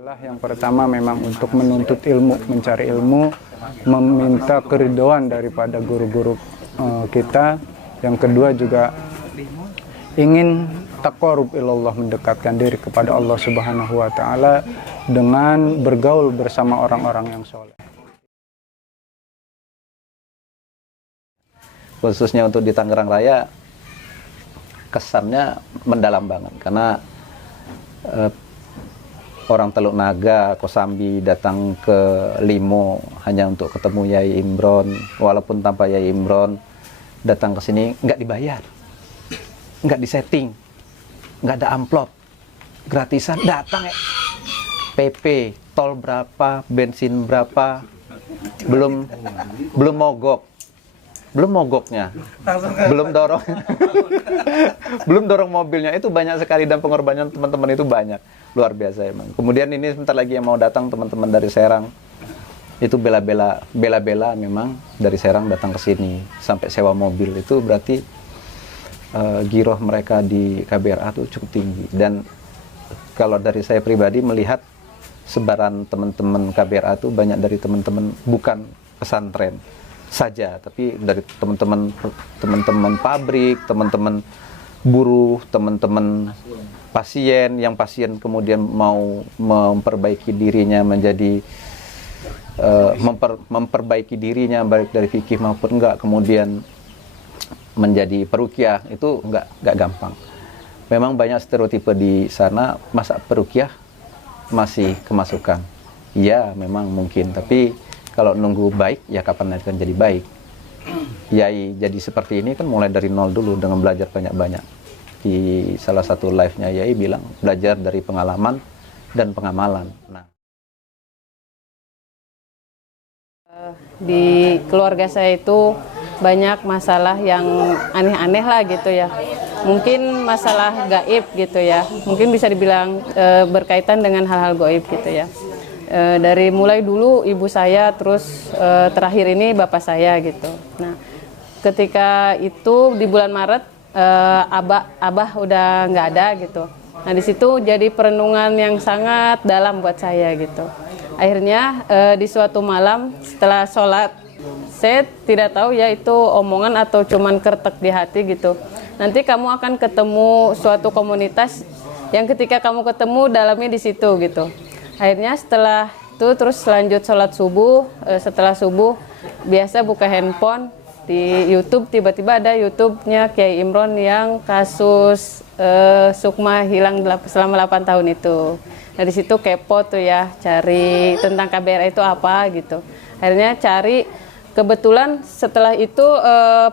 Yang pertama memang untuk menuntut ilmu, mencari ilmu, meminta keridhaan daripada guru-guru kita. Yang kedua juga ingin taqarrub ilallah, mendekatkan diri kepada Allah Subhanahu wa taala dengan bergaul bersama orang-orang yang soleh. Khususnya untuk di Tangerang Raya, kesannya mendalam banget karena orang Teluk Naga, Kosambi datang ke Limo hanya untuk ketemu Yai Imron, walaupun tanpa Yai Imron, datang ke sini nggak dibayar, nggak disetting, nggak ada amplop, gratisan, datang ya. PP, tol berapa, bensin berapa, belum mogoknya, belum dorong mobilnya, itu banyak sekali dan pengorbanan teman-teman itu banyak, luar biasa emang. Kemudian ini sebentar lagi yang mau datang teman-teman dari Serang, itu bela-bela memang dari Serang datang ke sini sampai sewa mobil, itu berarti giroh mereka di KBRA itu cukup tinggi. Dan kalau dari saya pribadi melihat sebaran teman-teman KBRA itu banyak dari teman-teman bukan pesantren saja, tapi dari teman-teman pabrik, teman-teman buruh, teman-teman pasien, yang pasien kemudian mau memperbaiki dirinya menjadi memperbaiki dirinya baik dari fikih maupun enggak, kemudian menjadi peruqyah, itu enggak gampang. Memang banyak stereotipe di sana, masa peruqyah masih kemasukan. Ya, memang mungkin, tapi kalau nunggu baik, ya kapan akan jadi baik. Yai jadi seperti ini kan mulai dari nol dulu dengan belajar banyak-banyak. Di salah satu live-nya Yai bilang, belajar dari pengalaman dan pengamalan. Nah, di keluarga saya itu banyak masalah yang aneh-aneh lah gitu ya. Mungkin masalah gaib gitu ya. Mungkin bisa dibilang berkaitan dengan hal-hal gaib gitu ya. Dari mulai dulu ibu saya, terus terakhir ini bapak saya gitu. Nah, ketika itu di bulan Maret abah udah nggak ada gitu. Nah, di situ jadi perenungan yang sangat dalam buat saya gitu. Akhirnya di suatu malam setelah sholat, saya tidak tahu ya itu omongan atau cuman kertek di hati gitu. Nanti kamu akan ketemu suatu komunitas yang ketika kamu ketemu dalamnya di situ gitu. Akhirnya setelah itu terus lanjut sholat subuh, setelah subuh biasa buka handphone di YouTube, tiba-tiba ada YouTube-nya Kiai Imron yang kasus Sukma hilang selama 8 tahun itu. Nah di situ kepo tuh ya, cari tentang KBRA itu apa gitu. Akhirnya cari, kebetulan setelah itu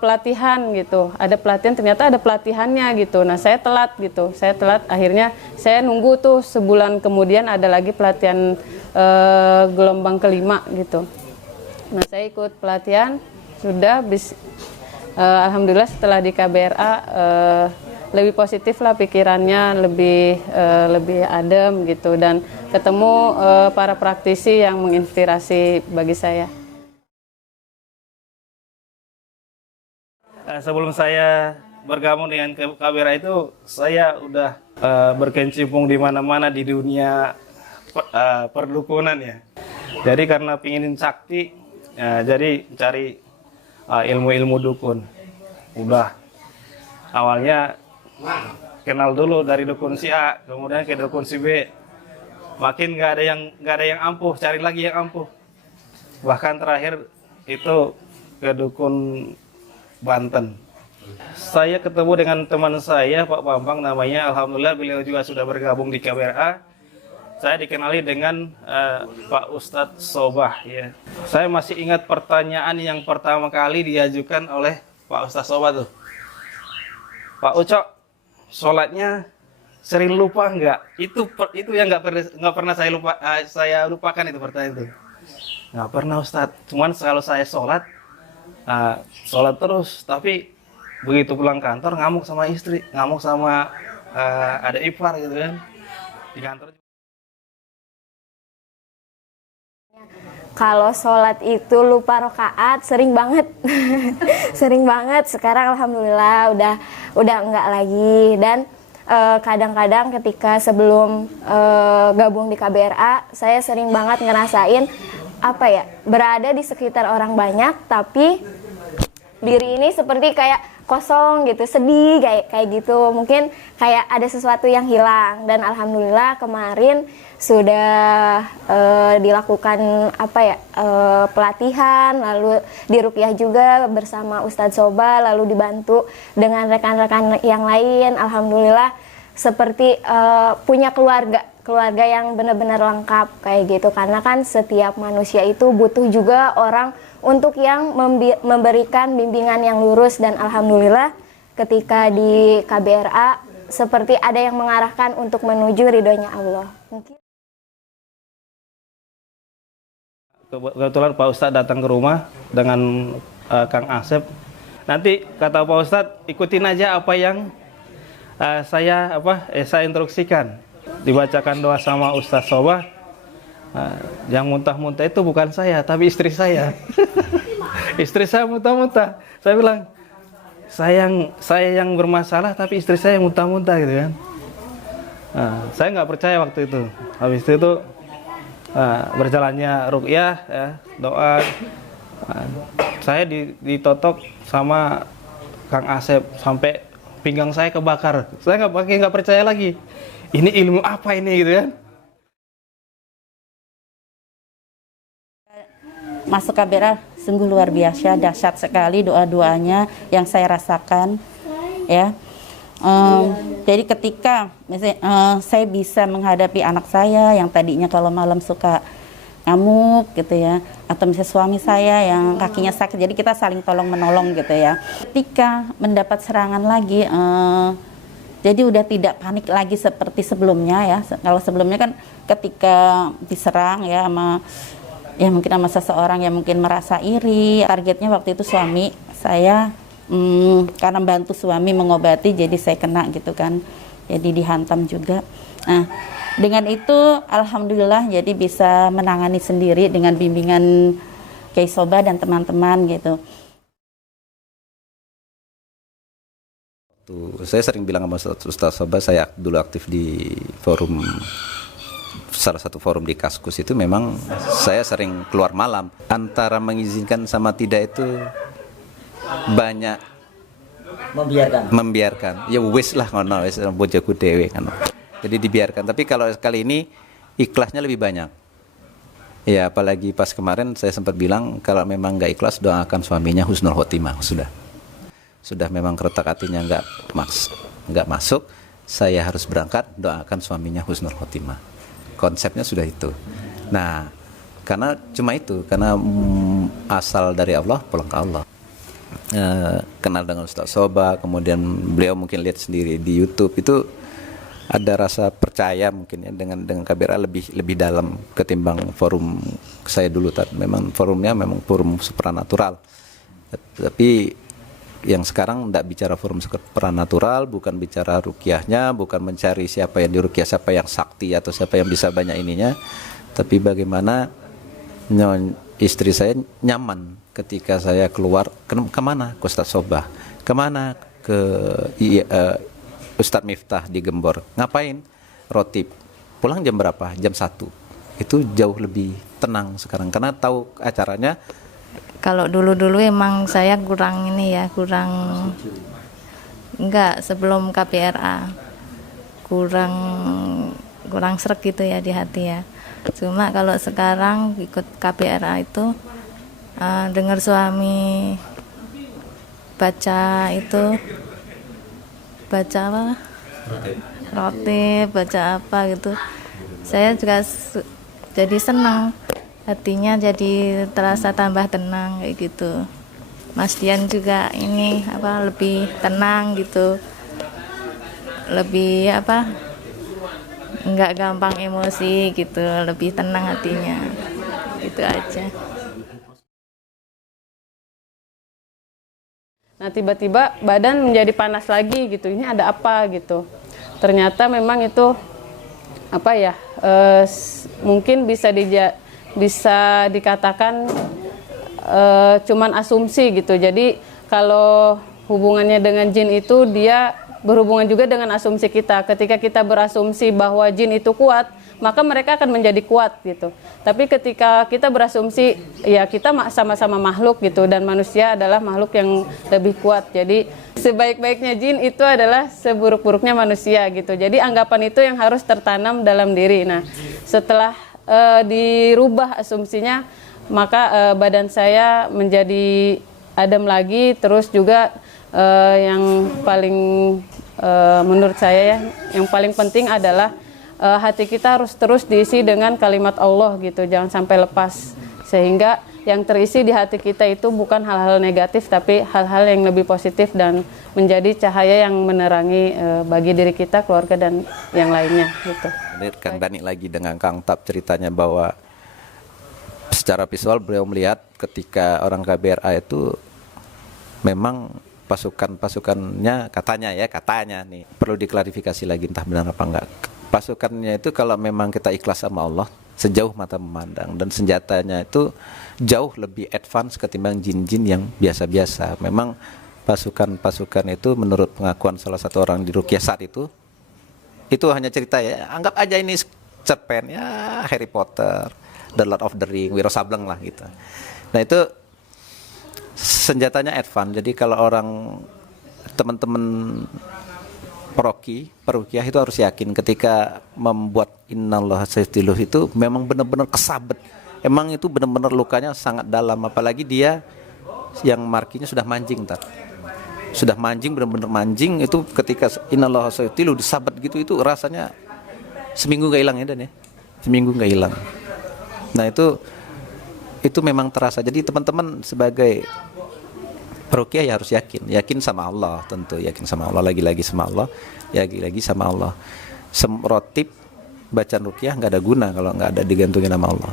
pelatihan gitu, ada pelatihan, ternyata ada pelatihannya gitu. Nah saya telat gitu, akhirnya saya nunggu tuh sebulan kemudian ada lagi pelatihan gelombang kelima gitu. Nah saya ikut pelatihan, sudah alhamdulillah setelah di KBRA lebih positif lah pikirannya, lebih adem gitu, dan ketemu para praktisi yang menginspirasi bagi saya. Sebelum saya bergabung dengan KBRA itu, saya udah berkecimpung di mana-mana di dunia perdukunan ya. Jadi karena pingin sakti, jadi cari ilmu-ilmu dukun. Udah awalnya kenal dulu dari dukun si A, kemudian ke dukun si B. Makin nggak ada yang ampuh, cari lagi yang ampuh. Bahkan terakhir itu ke dukun Banten. Saya ketemu dengan teman saya, Pak Bambang namanya. Alhamdulillah beliau juga sudah bergabung di KBRA. Saya dikenali dengan Pak Ustadz Sobah ya. Saya masih ingat pertanyaan yang pertama kali diajukan oleh Pak Ustadz Sobah tuh. Pak Ucok, sholatnya sering lupa enggak? Itu yang nggak pernah saya lupakan itu pertanyaan itu. Nggak pernah Ustadz. Cuman kalau saya sholat terus, tapi begitu pulang kantor ngamuk sama istri, ngamuk sama ada ipar gitu kan di kantor. Kalau sholat itu lupa rakaat sering banget. Sering banget. Sekarang alhamdulillah udah enggak lagi. Dan kadang-kadang ketika sebelum gabung di KBRA, saya sering banget ngerasain apa ya, berada di sekitar orang banyak tapi diri ini seperti kayak kosong gitu, sedih kayak gitu, mungkin kayak ada sesuatu yang hilang. Dan alhamdulillah kemarin sudah dilakukan apa ya, pelatihan, lalu diruqyah juga bersama Ustadz Soba, lalu dibantu dengan rekan-rekan yang lain. Alhamdulillah seperti punya keluarga yang benar-benar lengkap kayak gitu, karena kan setiap manusia itu butuh juga orang untuk yang memberikan bimbingan yang lurus. Dan alhamdulillah ketika di KBRA seperti ada yang mengarahkan untuk menuju ridhonya Allah. Mungkin kebetulan Pak Ustadz datang ke rumah dengan Kang Asep. Nanti kata Pak Ustadz, ikutin aja apa yang saya instruksikan. Dibacakan doa sama Ustadz Soba. Yang muntah-muntah itu bukan saya, tapi istri saya. Istri saya muntah-muntah. Saya bilang, saya yang bermasalah, tapi istri saya yang muntah-muntah gitu kan. Saya nggak percaya waktu itu. Habis itu berjalannya ruqyah, ya, doa. Saya ditotok sama Kang Asep sampai pinggang saya kebakar. Saya nggak percaya lagi. Ini ilmu apa ini gitu kan? Masuk KBRA sungguh luar biasa, dahsyat sekali doa-doanya yang saya rasakan, ya. Jadi ketika saya bisa menghadapi anak saya yang tadinya kalau malam suka ngamuk gitu ya, atau misalnya suami saya yang kakinya sakit, jadi kita saling tolong menolong gitu ya. Ketika mendapat serangan lagi, jadi udah tidak panik lagi seperti sebelumnya ya. Kalau sebelumnya kan ketika diserang ya mungkin sama seseorang yang mungkin merasa iri, targetnya waktu itu suami saya, karena bantu suami mengobati jadi saya kena gitu kan, jadi dihantam juga. Nah dengan itu alhamdulillah jadi bisa menangani sendiri dengan bimbingan Kiai Soba dan teman-teman gitu. Saya sering bilang sama Ustadz Soba, saya dulu aktif di salah satu forum di Kaskus itu, memang saya sering keluar malam. Antara mengizinkan sama tidak itu banyak membiarkan. Ya wis lah ngono, wis bojoku dhewe kan. Jadi dibiarkan. Tapi kalau kali ini ikhlasnya lebih banyak. Ya apalagi pas kemarin saya sempat bilang kalau memang nggak ikhlas doakan suaminya husnul khotimah. Sudah memang keretak hatinya nggak masuk, saya harus berangkat, doakan suaminya husnul khotimah. Konsepnya sudah itu. Nah, karena cuma itu, karena asal dari Allah, pulang ke Allah. Kenal dengan Ustadz Soba, kemudian beliau mungkin lihat sendiri di YouTube, itu ada rasa percaya mungkin ya dengan KBRA lebih dalam ketimbang forum saya dulu. Memang forumnya memang forum supranatural. Tapi yang sekarang tidak bicara forum supranatural, bukan bicara ruqyahnya, bukan mencari siapa yang diruqyah, siapa yang sakti atau siapa yang bisa banyak ininya, tapi bagaimana istri saya nyaman ketika saya keluar. Kemana? Ke Ustadz Soba. Kemana? Ke Ustadz Miftah di Gembor. Ngapain? Rotib. Pulang jam berapa? Jam 1. Itu jauh lebih tenang sekarang karena tahu acaranya. Kalau dulu emang saya kurang enggak, sebelum KBRA kurang sreg gitu ya di hati ya. Cuma kalau sekarang ikut KBRA itu dengar suami baca apa? Roti, baca apa gitu. Saya juga jadi senang. Hatinya jadi terasa tambah tenang kayak gitu. Mas Dian juga lebih tenang gitu, lebih nggak gampang emosi gitu, lebih tenang hatinya, gitu aja. Nah tiba-tiba badan menjadi panas lagi gitu, ini ada apa gitu. Ternyata memang itu mungkin bisa dikatakan cuman asumsi gitu. Jadi kalau hubungannya dengan jin itu dia berhubungan juga dengan asumsi kita. Ketika kita berasumsi bahwa jin itu kuat, maka mereka akan menjadi kuat gitu. Tapi ketika kita berasumsi ya kita sama-sama makhluk gitu, dan manusia adalah makhluk yang lebih kuat. Jadi sebaik-baiknya jin itu adalah seburuk-buruknya manusia gitu. Jadi anggapan itu yang harus tertanam dalam diri. Nah, setelah dirubah asumsinya, maka badan saya menjadi adem lagi. Terus juga yang paling menurut saya ya, yang paling penting adalah hati kita harus terus diisi dengan kalimat Allah gitu, jangan sampai lepas, sehingga yang terisi di hati kita itu bukan hal-hal negatif, tapi hal-hal yang lebih positif dan menjadi cahaya yang menerangi bagi diri kita, keluarga, dan yang lainnya gitu. Kang Dani lagi dengan Kang Tap ceritanya bahwa secara visual beliau melihat ketika orang KBRA itu memang pasukannya katanya nih perlu diklarifikasi lagi entah benar apa enggak. Pasukannya itu kalau memang kita ikhlas sama Allah sejauh mata memandang, dan senjatanya itu jauh lebih advance ketimbang jin-jin yang biasa-biasa. Memang pasukan itu menurut pengakuan salah satu orang di Ruqyah saat itu hanya cerita ya, anggap aja ini cerpen ya, Harry Potter, The Lord of the Ring, Wiro Sableng lah gitu. Nah itu senjatanya advance. Jadi kalau orang teman-teman peruqyah itu harus yakin ketika membuat innallaha sayyidiluh itu memang benar-benar kesabet. Emang itu benar-benar lukanya sangat dalam, apalagi dia yang markinya sudah manjing sudah manjing, benar-benar manjing. Itu ketika innallaha sayyidiluh disabet gitu, itu rasanya seminggu nggak hilang ya Dan ya, seminggu nggak hilang. Nah itu memang terasa. Jadi teman-teman sebagai peruqyah ya harus yakin sama Allah, tentu yakin sama Allah, lagi-lagi sama Allah, lagi-lagi sama Allah. Semrotib bacaan ruqyah nggak ada guna kalau nggak ada digantungin sama Allah.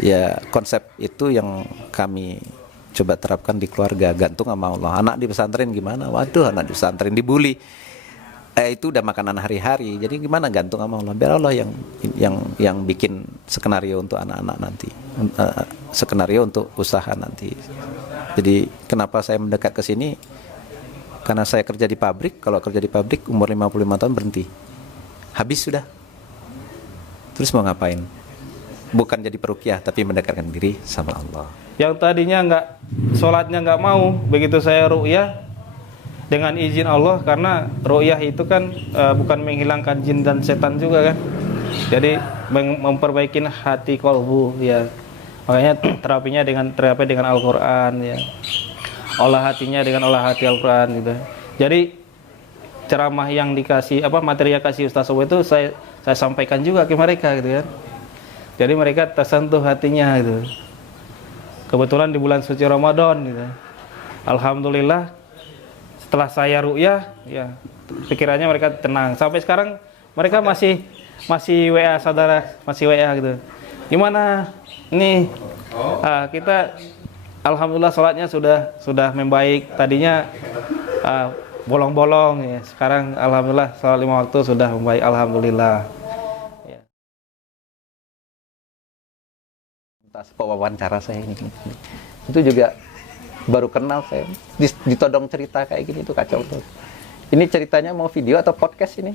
Ya konsep itu yang kami coba terapkan di keluarga, gantung sama Allah. Anak di pesantren gimana? Waduh, anak di pesantren dibully. Itu udah makanan hari-hari. Jadi gimana gantung sama Allah? Biar Allah yang bikin skenario untuk anak-anak nanti, skenario untuk usaha nanti. Jadi kenapa saya mendekat ke sini? Karena saya kerja di pabrik. Kalau kerja di pabrik umur 55 tahun berhenti. Habis sudah. Terus mau ngapain? Bukan jadi peruqyah, tapi mendekatkan diri sama Allah. Yang tadinya sholatnya nggak mau, begitu saya ruqyah dengan izin Allah, karena ruqyah itu kan bukan menghilangkan jin dan setan juga kan. Jadi memperbaiki hati kolbu ya. Makanya terapi dengan Al-Quran ya. Olah hatinya dengan olah hati Al-Quran gitu. Jadi ceramah yang dikasih materi yang kasih Ustaz Sobo itu saya sampaikan juga ke mereka gitu kan. Jadi mereka tersentuh hatinya gitu. Kebetulan di bulan suci Ramadan gitu. Alhamdulillah setelah saya ruqyah ya, pikirannya mereka tenang. Sampai sekarang mereka masih WA saudara, masih WA gitu. Gimana? Ini kita alhamdulillah sholatnya sudah membaik. Tadinya bolong-bolong ya. Sekarang alhamdulillah sholat 5 waktu sudah membaik, alhamdulillah. Ya. Atas wawancara saya ini itu juga baru kenal saya, ditodong cerita kayak gini itu kacau tuh. Ini ceritanya mau video atau podcast ini?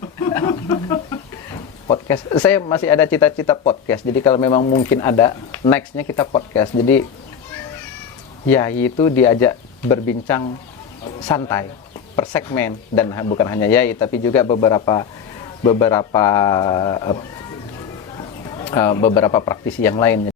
Podcast. Saya masih ada cita-cita podcast. Jadi kalau memang mungkin ada nextnya kita podcast. Jadi ya itu diajak berbincang santai per segmen, dan bukan hanya Yai tapi juga beberapa praktisi yang lain.